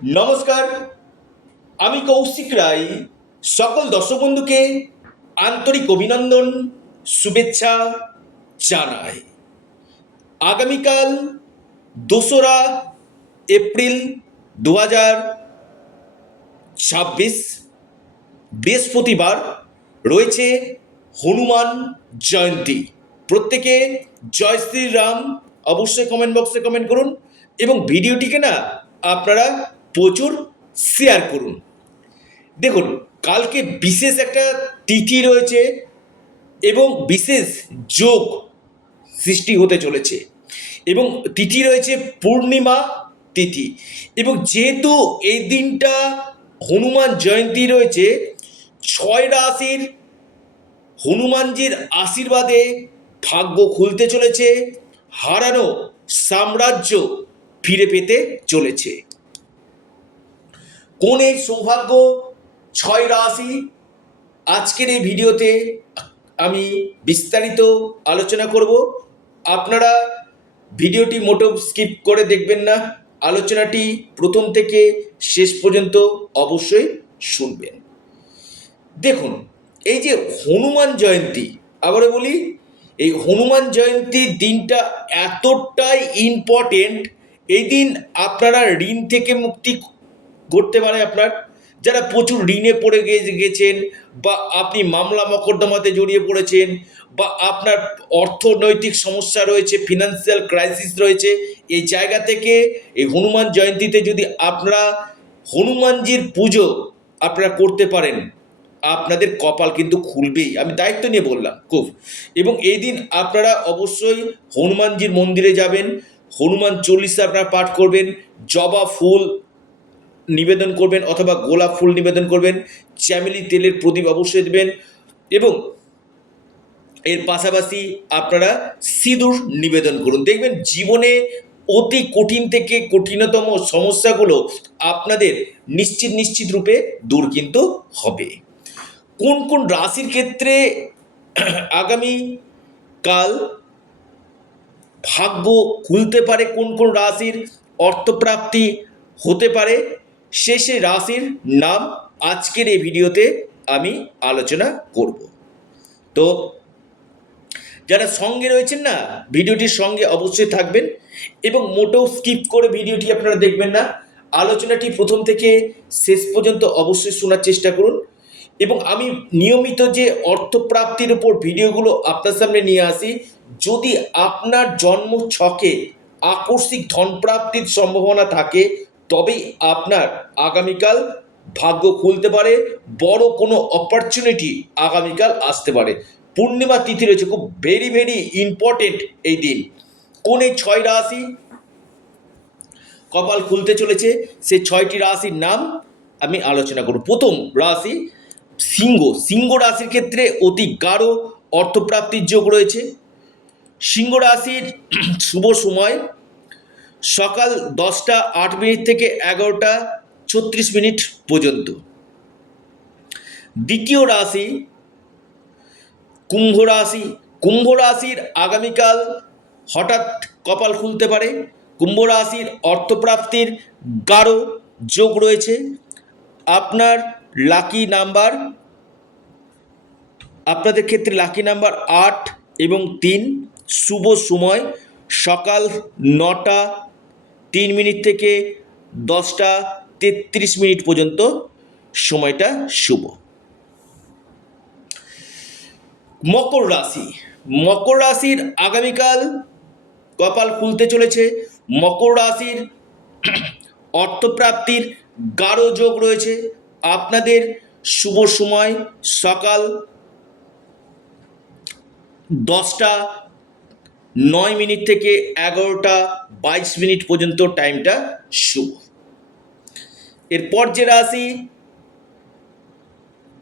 নমস্কার, আমি কৌশিক রায়। সকল দর্শক বন্ধুকে আন্তরিক অভিনন্দন, শুভেচ্ছা জানাই। আগামীকাল 2রা এপ্রিল 2026 বৃহস্পতিবার রয়েছে হনুমান জয়ন্তী। প্রত্যেকে জয় শ্রীরাম অবশ্যই কমেন্ট বক্সে কমেন্ট করুন এবং ভিডিওটিকে না আপনারা প্রচুর শেয়ার করুন। দেখুন, কালকে বিশেষ একটা তিথি রয়েছে এবং বিশেষ যোগ সৃষ্টি হতে চলেছে এবং তিথি রয়েছে পূর্ণিমা তিথি। এবং যেহেতু এই দিনটা হনুমান জয়ন্তী রয়েছে, 6 রাশির হনুমানজির আশীর্বাদে ভাগ্য খুলতে চলেছে, হারানো সাম্রাজ্য ফিরে পেতে চলেছে। কোন এই সৌভাগ্য 6 রাশি, আজকের এই ভিডিওতে আমি বিস্তারিত আলোচনা করব। আপনারা ভিডিওটি মোটেও স্কিপ করে দেখবেন না, আলোচনাটি প্রথম থেকে শেষ পর্যন্ত অবশ্যই শুনবেন। দেখুন, এই যে হনুমান জয়ন্তী, আবারও বলি, এই হনুমান জয়ন্তীর দিনটা এতটাই ইম্পর্টেন্ট। এই দিন আপনারা ঋণ থেকে মুক্তি ঘটতে পারে, আপনার যারা প্রচুর ঋণে পড়ে গেছেন, বা আপনি মামলা মকদ্দমাতে জড়িয়ে পড়েছেন, বা আপনার অর্থনৈতিক সমস্যা রয়েছে, ফিনান্সিয়াল ক্রাইসিস রয়েছে, এই জায়গা থেকে এই হনুমান জয়ন্তীতে যদি আপনারা হনুমানজির পুজো আপনারা করতে পারেন, আপনাদের কপাল কিন্তু খুলবেই। আমি দায়িত্ব নিয়ে বললাম খুব। এবং এই দিন আপনারা অবশ্যই হনুমানজির মন্দিরে যাবেন, হনুমান চল্লিশা আপনারা পাঠ করবেন, জবা ফুল নিবেদন করবেন অথবা গোলাপ ফুল নিবেদন করবেন, চ্যামেলি তেলের প্রদীপ অবশ্যই দেবেন, এবং এর পাশাপাশি আপনারা সিঁদুর নিবেদন করুন। দেখবেন জীবনে অতি কঠিন থেকে কঠিনতম সমস্যাগুলো আপনাদের নিশ্চিত রূপে দূর কিন্তু হবে। কোন কোন রাশির ক্ষেত্রে আগামী কাল ভাগ্য খুলতে পারে, কোন কোন রাশির অর্থপ্রাপ্তি হতে পারে, সে রাশির নাম আজকের এই ভিডিওতে আমি আলোচনা করব। তো যারা সঙ্গে রয়েছেন না, ভিডিওটির সঙ্গে অবশ্যই থাকবেন এবং মোটেও স্কিপ করে ভিডিওটি আপনারা দেখবেন না। আলোচনাটি প্রথম থেকে শেষ পর্যন্ত অবশ্যই শোনার চেষ্টা করুন। এবং আমি নিয়মিত যে অর্থপ্রাপ্তির উপর ভিডিওগুলো আপনার সামনে নিয়ে আসি, যদি আপনার জন্ম ছকে আকস্মিক ধনপ্রাপ্তির সম্ভাবনা থাকে, তবেই আপনার আগামীকাল ভাগ্য খুলতে পারে, বড় কোনো অপরচুনিটি আগামীকাল আসতে পারে। পূর্ণিমা তিথি রয়েছে, খুব ভেরি ইম্পর্টেন্ট এই দিন। কোন এই 6 রাশি কপাল খুলতে চলেছে, সেই 6টি রাশির নাম আমি আলোচনা করব। প্রথম রাশি সিংহ। সিংহ রাশির ক্ষেত্রে অতি গাঢ় অর্থপ্রাপ্তির যোগ রয়েছে। সিংহ রাশির শুভ সময় সকাল 10টা 8 মিনিট থেকে 11টা 36 মিনিট পর্যন্ত। দ্বিতীয় রাশি কুম্ভ রাশি। কুম্ভ রাশির আগামীকাল হঠাৎ কপাল খুলতে পারে। কুম্ভ রাশির অর্থপ্রাপ্তির গাঢ় যোগ রয়েছে। আপনার লাকি নাম্বার, আপনাদের ক্ষেত্রে লাকি নাম্বার 8 এবং 3। শুভ সময় সকাল 9টা 3 মিনিট থেকে 10টা 33 মিনিট পর্যন্ত সময়টা শুভ। মকর রাশি। মকর রাশির আগামীকাল কপাল খুলতে চলেছে। মকর রাশির অর্থপ্রাপ্তির গাঢ় যোগ রয়েছে। আপনাদের শুভ সময় সকাল 10টা 9 মিনিট থেকে 11টা 22 মিনিট পর্যন্ত টাইমটা শুভ। এরপর যে রাশি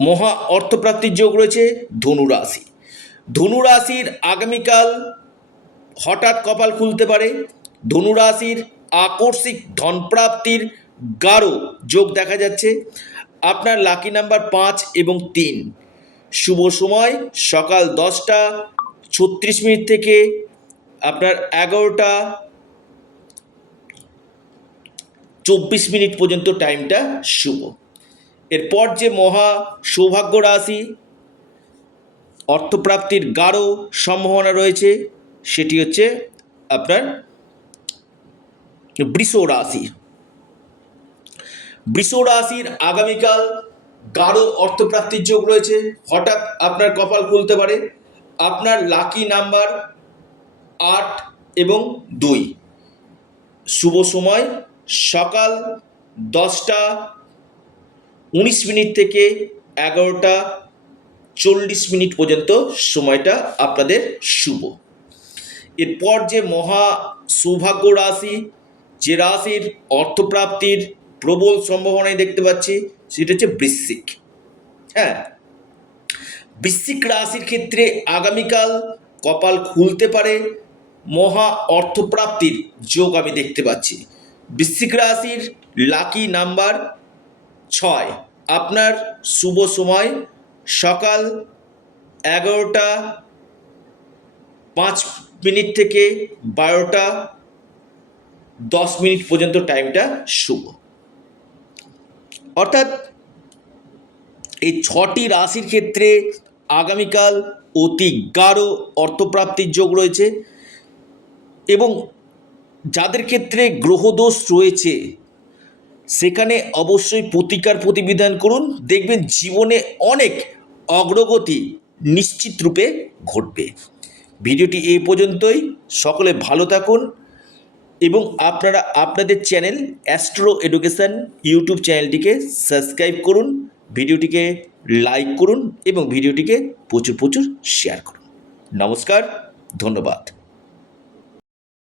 মহা অর্থপ্রাপ্তির যোগ রয়েছে, ধনু রাশি। ধনু রাশির আগামীকাল হঠাৎ কপাল খুলতে পারে। ধনু রাশির আকস্মিক ধনপ্রাপ্তির গাঢ় যোগ দেখা যাচ্ছে। আপনার লাকি নাম্বার 5 এবং 3। শুভ সময় সকাল 10টা 36 মিনিট থেকে আপনার 24 মিনিট পর্যন্ত টাইমটা শুভ। এরপর যে মহা সৌভাগ্য রাশি, অর্থপ্রাপ্তির গাঢ় সম্ভাবনা রয়েছে, সেটি হচ্ছে আপনার বৃষ রাশি। বৃষ রাশির আগামীকাল গাঢ় অর্থপ্রাপ্তির যোগ রয়েছে। হঠাৎ আপনার কপাল খুলতে পারে। আপনার লাকি নাম্বার 8 এবং 2। শুভ সময় সকাল 10টা 19 মিনিট থেকে 11টা 40 মিনিট পর্যন্ত সময়টা আপনাদের শুভ। এরপর যে মহা সৌভাগ্য রাশি, যে রাশির অর্থপ্রাপ্তির প্রবল সম্ভাবনায় দেখতে পাচ্ছি, সেটা হচ্ছে বৃশ্চিক। হ্যাঁ, বৃশ্চিক রাশির ক্ষেত্রে আগামীকাল কপাল খুলতে পারে, মহা অর্থপ্রাপ্তির যোগ আমি দেখতে পাচ্ছি। বৃশ্চিক রাশির লাকি নাম্বার 6। আপনার শুভ সময় সকাল 11টা 5 মিনিট থেকে 12টা 10 মিনিট পর্যন্ত টাইমটা শুভ। অর্থাৎ এই 6টি রাশির ক্ষেত্রে আগামীকাল অতি গাঢ় অর্থপ্রাপ্তির যোগ রয়েছে, এবং যাদের ক্ষেত্রে গ্রহদোষ রয়েছে সেখানে অবশ্যই প্রতিকার প্রতিবিধান করুন, দেখবেন জীবনে অনেক অগ্রগতি নিশ্চিত রূপে ঘটবে। ভিডিওটি এই পর্যন্তই। সকলে ভালো থাকুন, এবং আপনারা আপনাদের চ্যানেল অ্যাস্ট্রো এডুকেশন ইউটিউব চ্যানেলটিকে সাবস্ক্রাইব করুন, ভিডিওটিকে লাইক করুন এবং ভিডিওটিকে প্রচুর শেয়ার করুন। নমস্কার, ধন্যবাদ।